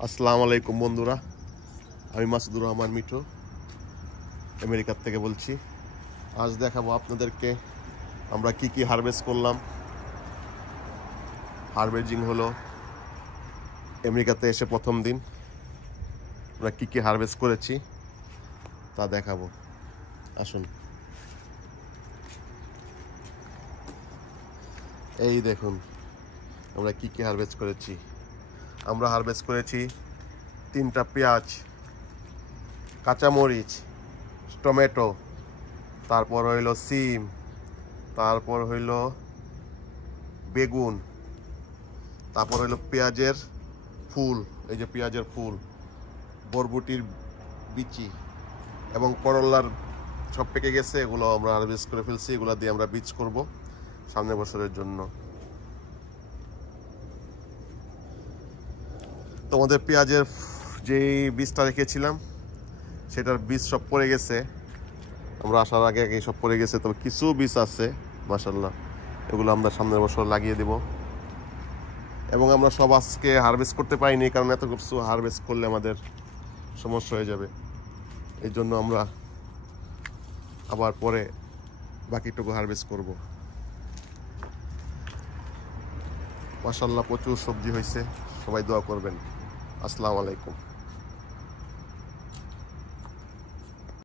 আসসালামু আলাইকুম বন্ধুরা, আমি মাসুদুর রহমান মিঠু আমেরিকার থেকে বলছি। আজ দেখাবো আপনাদেরকে আমরা কি কি হারভেস্ট করলাম। হারভেস্টিং হলো আমেরিকাতে এসে প্রথম দিন। আমরা কি কি হারভেস্ট করেছি তা দেখাবো, আসুন। এই দেখুন আমরা কি কি হারভেস্ট করেছি। আমরা হারভেস্ট করেছি 3টা পেঁয়াজ, কাঁচামরিচ, টমেটো, তারপর হইল সিম, তারপর হইল বেগুন, তারপর হইল পেঁয়াজের ফুল, এই যে পেঁয়াজের ফুল, বরবটির বিচি এবং করলার সব পেকে গেছে, এগুলো আমরা হারভেস্ট করে ফেলছি। এগুলো দিয়ে আমরা বীজ করব সামনের বছরের জন্য। তোমাদের পেঁয়াজের যে বীজটা রেখেছিলাম সেটার বীজ সব পড়ে গেছে, আমরা আসার আগে আগে সব পড়ে গেছে, তবে কিছু বীজ আছে মাশাআল্লাহ, এগুলো আমরা সামনের বছর লাগিয়ে দেব। এবং আমরা সব আজকে হারভেস্ট করতে পারিনি, কারণ এত কিছু হারভেস্ট করলে আমাদের সমস্যা হয়ে যাবে। এই জন্য আমরা আবার পরে বাকিটুকু হারভেস্ট করব। মাশাআল্লাহ প্রচুর সবজি হয়েছে, সবাই দোয়া করবেন। আসসালামু আলাইকুম।